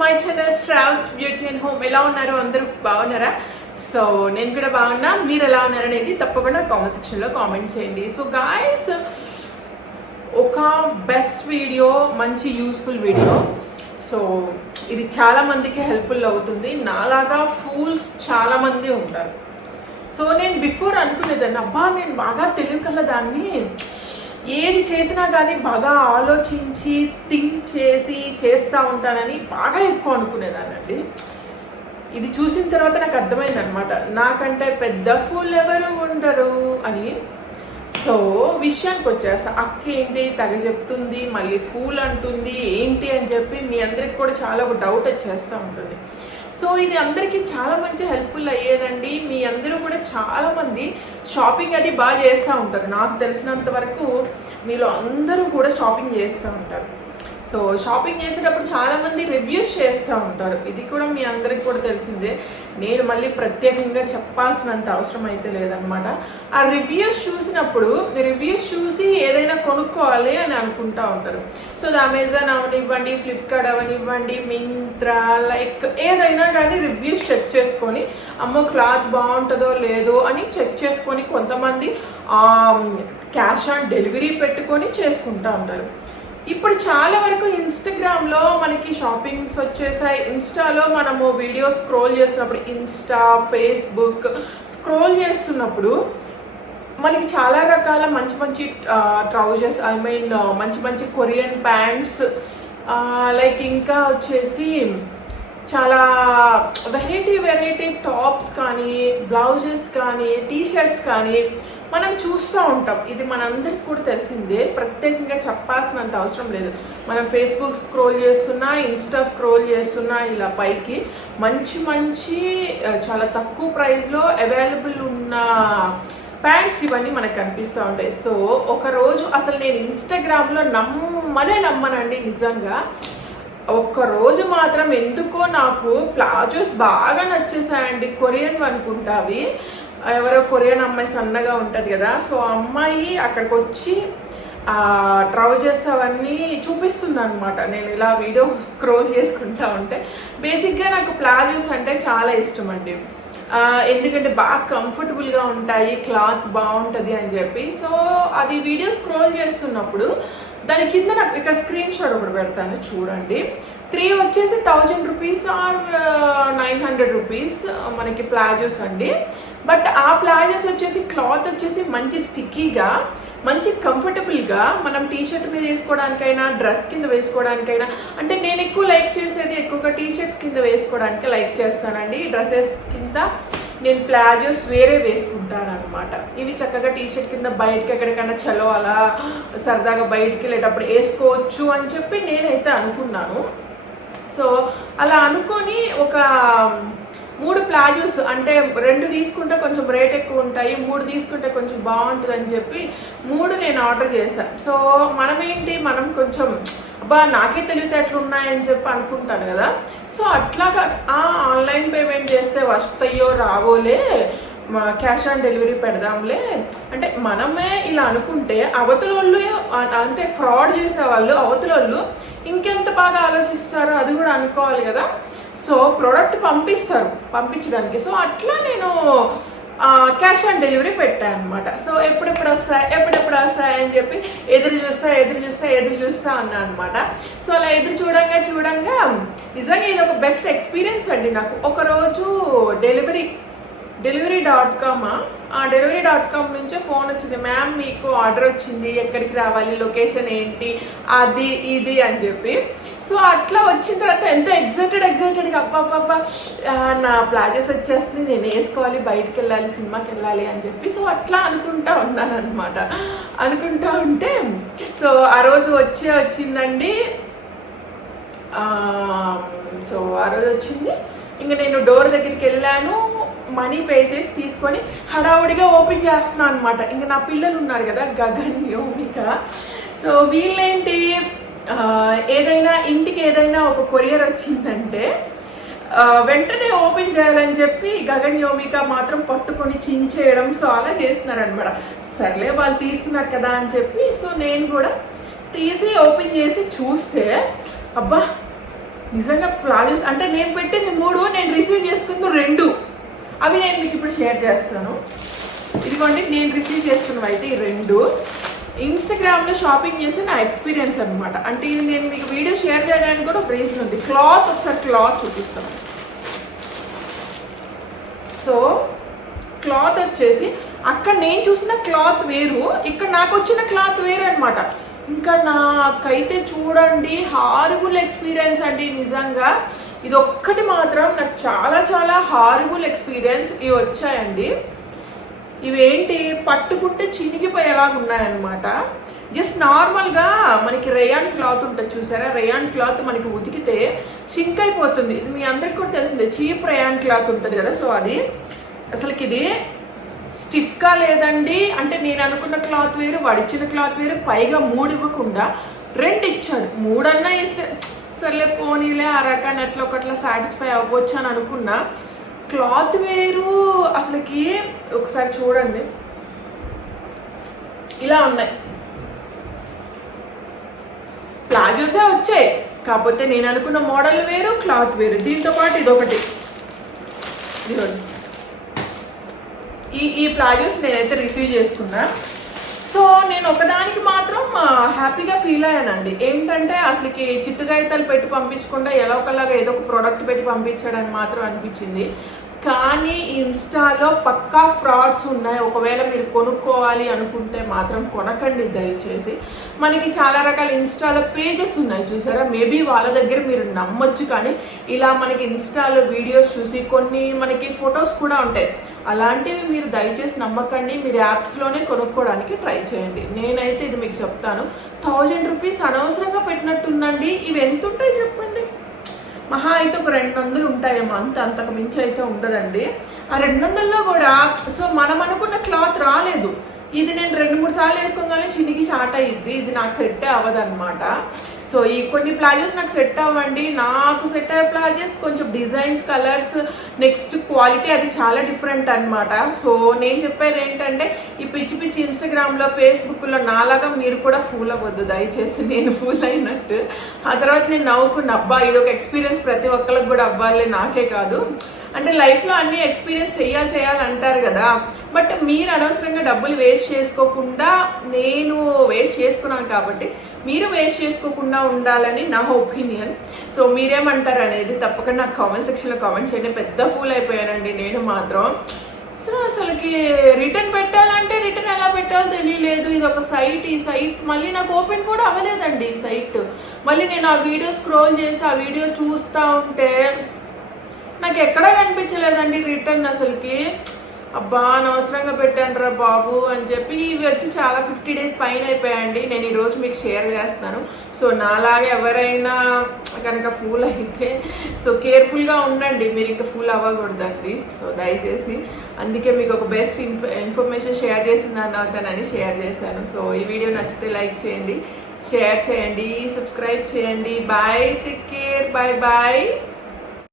My channel straws beauty and home ఎలా ఉన్నారు? అందరూ బాగున్నారా? సో నేను కూడా బాగున్నా. మీరు ఎలా ఉన్నారనేది తప్పకుండా కామెంట్ సెక్షన్లో కామెంట్ చేయండి. సో గాయస్ ఒక బెస్ట్ వీడియో మంచి యూస్ఫుల్ వీడియో సో ఇది చాలా మందికి హెల్ప్ఫుల్ అవుతుంది. నాలాగా ఫూల్స్ చాలా మంది ఉంటారు. సో నేను బిఫోర్ అనుకునేదాన్ని అబ్బా నేను బాగా తెలియకల్లా దాన్ని ఏది చేసినా కానీ బాగా ఆలోచించి థింక్ చేసి చేస్తూ ఉంటానని బాగా ఎక్కువ అనుకునేదానండి ఇది చూసిన తర్వాత నాకు అర్థమైంది అనమాట నాకంటే పెద్ద ఫుల్ ఎవరు ఉండరు అని. సో విషయానికి వచ్చేస్తా. అక్క ఏంటి? తగ చెప్తుంది మళ్ళీ ఫూల్ అంటుంది ఏంటి అని చెప్పి మీ అందరికి కూడా చాలా ఒక డౌట్ వచ్చేస్తూ ఉంటుంది. సో ఇది అందరికీ చాలా మంచి హెల్ప్ఫుల్ అయ్యేదండి. మీ అందరూ కూడా చాలా మంది షాపింగ్ అది బాగా చేస్తూ ఉంటారు. నాకు తెలిసినంత వరకు మీలో అందరూ కూడా షాపింగ్ చేస్తూ ఉంటారు. సో షాపింగ్ చేసేటప్పుడు చాలామంది రివ్యూస్ చేస్తూ ఉంటారు. ఇది కూడా మీ అందరికి కూడా తెలిసిందే. నేను మళ్ళీ ప్రత్యేకంగా చెప్పాల్సినంత అవసరం అయితే లేదనమాట ఆ రివ్యూస్ చూసినప్పుడు రివ్యూస్ చూసి ఏదైనా కొనుక్కోవాలి అని అనుకుంటా ఉంటారు. సో అమెజాన్ అవనివ్వండి ఫ్లిప్కార్ట్ అవనివ్వండి మింత్రా లైక్ ఏదైనా కానీ రివ్యూస్ చెక్ చేసుకొని అమ్మో క్లాత్ బాగుంటుందో లేదో అని చెక్ చేసుకొని కొంతమంది క్యాష్ ఆన్ డెలివరీ పెట్టుకొని చేసుకుంటా ఉంటారు. ఇప్పుడు చాలా వరకు ఇన్స్టాగ్రామ్లో మనకి షాపింగ్స్ వచ్చేసాయి. ఇన్స్టాలో మనము వీడియో స్క్రోల్ చేస్తున్నప్పుడు ఇన్స్టా ఫేస్బుక్ స్క్రోల్ చేస్తున్నప్పుడు మనకి చాలా రకాల మంచి మంచి ట్రౌజర్స్ ఐ మీన్ మంచి మంచి కొరియన్ ప్యాంట్స్ లైక్ ఇంకా వచ్చేసి చాలా వెరైటీ వెరైటీ టాప్స్ కానీ బ్లౌజెస్ కానీ టీ షర్ట్స్ కానీ మనం చూస్తూ ఉంటాం. ఇది మనందరికి కూడా తెలిసిందే. ప్రత్యేకంగా చెప్పాల్సినంత అవసరం లేదు. మనం ఫేస్బుక్ స్క్రోల్ చేస్తున్నా ఇన్స్టా స్క్రోల్ చేస్తున్నా ఇలా పైకి మంచి మంచి చాలా తక్కువ ప్రైస్లో అవైలబుల్ ఉన్న ప్యాంట్స్ ఇవన్నీ మనకు కనిపిస్తూ ఉంటాయి. సో ఒకరోజు అసలు నేను ఇన్స్టాగ్రామ్లో నమ్మనే నమ్మనండి నిజంగా. ఒక్కరోజు మాత్రం ఎందుకో నాకు ప్లాజోస్ బాగా నచ్చేసాయండి. కొరియన్ అనుకుంటా అవి ఎవరో కొరియన్ అమ్మాయి సన్నగా ఉంటుంది కదా. సో అమ్మాయి అక్కడికి వచ్చి ఆ ట్రౌజర్స్ అవన్నీ చూపిస్తుంది అనమాట నేను ఇలా వీడియో స్క్రోల్ చేసుకుంటా ఉంటే. బేసిక్గా నాకు ప్లాజోస్ అంటే చాలా ఇష్టం అండి ఎందుకంటే బాగా కంఫర్టబుల్గా ఉంటాయి. క్లాత్ బాగుంటుంది అని చెప్పి. సో అది వీడియో స్క్రోల్ చేస్తున్నప్పుడు దాని కింద నాకు ఇక్కడ స్క్రీన్ షాట్ ఒకటి పెడతాను చూడండి. త్రీ వచ్చేసి thousand rupees or nine hundred rupees మనకి ప్లాజోస్ అండి. బట్ ఆ ప్లాజోస్ వచ్చేసి క్లాత్ వచ్చేసి మంచి స్టిక్కీగా మంచి కంఫర్టబుల్గా మనం టీ షర్ట్ మీద వేసుకోవడానికైనా డ్రెస్ కింద వేసుకోవడానికైనా అంటే నేను ఎక్కువ లైక్ చేసేది ఎక్కువగా టీ షర్ట్స్ కింద వేసుకోవడానికి లైక్ చేస్తానండి. డ్రెస్సెస్ కింద నేను ప్లాజోస్ వేరే వేసుకుంటాను అనమాట ఇవి చక్కగా టీ షర్ట్ కింద బయటకి ఎక్కడికైనా చలో అలా సరదాగా బయటికి వెళ్ళేటప్పుడు వేసుకోవచ్చు అని చెప్పి నేనైతే అనుకున్నాను. సో అలా అనుకొని ఒక మూడు ప్లాజోస్ అంటే రెండు తీసుకుంటే కొంచెం రేట్ ఎక్కువ ఉంటాయి మూడు తీసుకుంటే కొంచెం బాగుంటుంది అని చెప్పి మూడు నేను ఆర్డర్ చేశాను. సో మనమేంటి? మనం కొంచెం అబ్బా నాకే తెలివితేటలు ఉన్నాయని చెప్పి అనుకుంటాను కదా. సో అట్లాగా ఆన్లైన్ పేమెంట్ చేస్తే వస్తాయో రావోలే క్యాష్ ఆన్ డెలివరీ పెడదాంలే. అంటే మనమే ఇలా అనుకుంటే అవతల వాళ్ళు అంటే ఫ్రాడ్ చేసే వాళ్ళు అవతల వాళ్ళు ఇంకెంత బాగా ఆలోచిస్తారో అది కూడా అనుకోవాలి కదా. సో ప్రోడక్ట్ పంపిస్తారు పంపించడానికి. సో అట్లా నేను క్యాష్ ఆన్ డెలివరీ పెట్టాను అనమాట సో ఎప్పుడెప్పుడు వస్తాయి ఎప్పుడెప్పుడు వస్తాయి అని చెప్పి ఎదురు చూస్తా ఎదురు చూస్తా ఎదురు చూస్తా అన్నా అనమాట సో అలా ఎదురు చూడంగా చూడంగా నిజంగా ఇది ఒక బెస్ట్ ఎక్స్పీరియన్స్ అండి నాకు. ఒకరోజు డెలివరీ డెలివరీ డాట్ కామ్ ఆ? డెలివరీ డాట్ కామ్ నుంచే ఫోన్ వచ్చింది. మ్యామ్ మీకు ఆర్డర్ వచ్చింది. ఎక్కడికి రావాలి? లొకేషన్ ఏంటి? అది ఇది అని చెప్పి. సో అట్లా వచ్చిన తర్వాత ఎంత ఎగ్జైటెడ్ ఎగ్జైటెడ్గా అప్ప నా ప్లాజెస్ వచ్చేస్తుంది నేను వేసుకోవాలి బయటకు వెళ్ళాలి సినిమాకి వెళ్ళాలి అని చెప్పి. సో అట్లా అనుకుంటా ఉన్నాను అనమాట అనుకుంటా ఉంటే సో ఆ రోజు వచ్చే వచ్చిందండి. సో ఆ రోజు వచ్చింది. ఇంకా నేను డోర్ దగ్గరికి వెళ్ళాను. మనీ పే చేసి తీసుకొని హడావుడిగా ఓపెన్ చేస్తున్నాను అనమాట ఇంకా నా పిల్లలు ఉన్నారు కదా గగన్ యోమిక. సో వీళ్ళేంటి? ఏదైనా ఇంటికి ఏదైనా ఒక కొరియర్ వచ్చిందంటే వెంటనే ఓపెన్ చేయాలని చెప్పి గగన్ యోమిక మాత్రం పట్టుకొని చించేయడం సో అలా చేస్తున్నారనమాట సర్లే వాళ్ళు తీస్తున్నారు కదా అని చెప్పి సో నేను కూడా తీసి ఓపెన్ చేసి చూస్తే అబ్బా నిజంగా ప్లాజోస్ అంటే నేను పెట్టింది మూడు నేను రిసీవ్ చేసుకుంది రెండు. అవి నేను మీకు ఇప్పుడు షేర్ చేస్తాను. ఇదిగోండి నేను రిసీవ్ చేసుకున్నవి అయితే ఈ రెండు. ఇన్స్టాగ్రామ్లో షాపింగ్ చేస్తే నా ఎక్స్పీరియన్స్ అనమాట అంటే ఇది నేను మీకు వీడియో షేర్ చేయడానికి కూడా ఒక రీజన్ ఉంది. క్లాత్ ఒకసారి క్లాత్ చూపిస్తాను సో క్లాత్ వచ్చేసి అక్కడ నేను చూసిన క్లాత్ వేరు ఇక్కడ నాకు వచ్చిన క్లాత్ వేరు అనమాట ఇంకా నాకైతే చూడండి హారబుల్ ఎక్స్పీరియన్స్ అండి నిజంగా. ఇది ఒక్కటి మాత్రం నాకు చాలా చాలా హారబుల్ ఎక్స్పీరియన్స్ ఇవి వచ్చాయండి. ఇవేంటి? పట్టుకుంటే చినిగిపోయేలాగా ఉన్నాయన్నమాట. జస్ట్ నార్మల్గా మనకి రేయాన్ క్లాత్ ఉంటుంది చూసారా? రేయాన్ క్లాత్ మనకి ఉతికితే షింక్ అయిపోతుంది మీ అందరికి కూడా తెలిసిందే. చీప్ రేయాన్ క్లాత్ ఉంటుంది కదా? సో అది అసలుకి ఇది స్టిఫ్గా లేదండి. అంటే నేను అనుకున్న క్లాత్ వేరు వాడు క్లాత్ వేరు. పైగా మూడు ఇవ్వకుండా రెండు ఇచ్చాడు మూడన్నా ఇస్తే సర్లే పోనీలే ఆ రకాన్ని ఎట్లా ఒకట్లా సాటిస్ఫై అవ్వచ్చు అని అనుకున్నా. క్లాత్ వేరు అసలుకి ఒకసారి చూడండి. ఇలా ఉన్నాయి. ప్లాజోసే వచ్చాయి. కాకపోతే నేను అనుకున్న మోడల్ వేరు క్లాత్ వేరు. దీంతో పాటు ఇదొకటి. ఈ ఈ ప్లాజోస్ నేనైతే రిసీవ్ చేసుకున్నా. సో నేను ఒకదానికి మాత్రం హ్యాపీగా ఫీల్ అయ్యానండి. ఏంటంటే అసలుకి చిత్తుగాయితలు పెట్టి పంపించకుండా ఎలా ఒకలాగా ఏదో ఒక ప్రోడక్ట్ పెట్టి పంపించాడని మాత్రం అనిపించింది. కానీ ఇన్స్టాలో పక్కా ఫ్రాడ్స్ ఉన్నాయి. ఒకవేళ మీరు కొనుక్కోవాలి అనుకుంటే మాత్రం కొనకండి దయచేసి. మనకి చాలా రకాల ఇన్స్టాలో పేజెస్ ఉన్నాయి చూసారా? మేబీ వాళ్ళ దగ్గర మీరు నమ్మొచ్చు కానీ ఇలా మనకి ఇన్స్టాలో వీడియోస్ చూసి కొన్ని మనకి ఫొటోస్ కూడా ఉంటాయి. అలాంటివి మీరు దయచేసి నమ్మకండి. మీరు యాప్స్లోనే కొనుక్కోవడానికి ట్రై చేయండి. నేనైతే ఇది మీకు చెప్తాను. థౌజండ్ రూపీస్ అనవసరంగా పెట్టినట్టుందండి. ఇవి ఎంత ఉంటాయి చెప్పండి? మహా అయితే ఒక రెండు వందలు ఉంటాయేమో అంత అంతకు మించి అయితే ఉండదండి. ఆ రెండు వందల్లో కూడా సో మనం అనుకున్న క్లాత్ రాలేదు. ఇది నేను రెండు మూడు సార్లు వేసుకోగానే చినిగి షార్ట్ అయ్యింది ఇది నాకు సెట్ అవ్వదన్నమాట. సో ఈ కొన్ని ప్లాజెస్ నాకు సెట్ అవ్వండి. నాకు సెట్ అయ్యే ప్లాజెస్ కొంచెం డిజైన్స్ కలర్స్ నెక్స్ట్ క్వాలిటీ అది చాలా డిఫరెంట్ అన్నమాట. సో నేను చెప్పేది ఏంటంటే ఈ పిచ్చి పిచ్చి ఇన్స్టాగ్రామ్లో ఫేస్బుక్లో నాలాగా మీరు కూడా ఫూల్ అవ్వద్దు. దయచేసి నేను ఫూల్ అయినట్టు. ఆ తర్వాత నేను నవ్వుకున్న అబ్బా ఇది ఒక ఎక్స్పీరియన్స్ ప్రతి ఒక్కరికి కూడా అవ్వాలి. నాకే కాదు. అంటే లైఫ్లో అన్ని ఎక్స్పీరియన్స్ చేయాలి చేయాలి అంటారు కదా. బట్ మీరు అనవసరంగా డబ్బులు వేస్ట్ చేసుకోకుండా నేను వేస్ట్ చేసుకున్నాను కాబట్టి మీరు వేస్ట్ చేసుకోకుండా ఉండాలని నా ఒపీనియన్. సో మీరేమంటారు అనేది తప్పకుండా నాకు కామెంట్ సెక్షన్లో కామెంట్ చేయండి. పెద్ద ఫూల్ అయిపోయానండి నేను మాత్రం. సో అసలుకి రిటర్న్ పెట్టాలంటే రిటర్న్ ఎలా పెట్టాలో తెలియలేదు. ఇది ఒక సైట్ ఈ సైట్ మళ్ళీ నాకు ఓపెన్ కూడా అవ్వలేదండి ఈ సైట్ మళ్ళీ నేను ఆ వీడియో స్క్రోల్ చేసి ఆ వీడియో చూస్తూ ఉంటే నాకు ఎక్కడా కనిపించలేదండి రిటర్న్ అసలుకి. అబ్బా అనవసరంగా పెట్టండ్రా బాబు అని చెప్పి ఇవి వచ్చి చాలా ఫిఫ్టీ డేస్ పైన అయిపోయాయండి. నేను ఈరోజు మీకు షేర్ చేస్తాను. సో నాలాగా ఎవరైనా కనుక ఫూల్ అయితే సో కేర్ఫుల్గా ఉండండి. మీరు ఇంకా ఫూల్ అవ్వకూడదండి సో దయచేసి అందుకే మీకు ఒక బెస్ట్ ఇన్ఫ ఇన్ఫర్మేషన్ షేర్ చేసిందని అవుతానని షేర్ చేశాను. సో ఈ వీడియో నచ్చితే లైక్ చేయండి షేర్ చేయండి సబ్స్క్రైబ్ చేయండి. Bye take care bye bye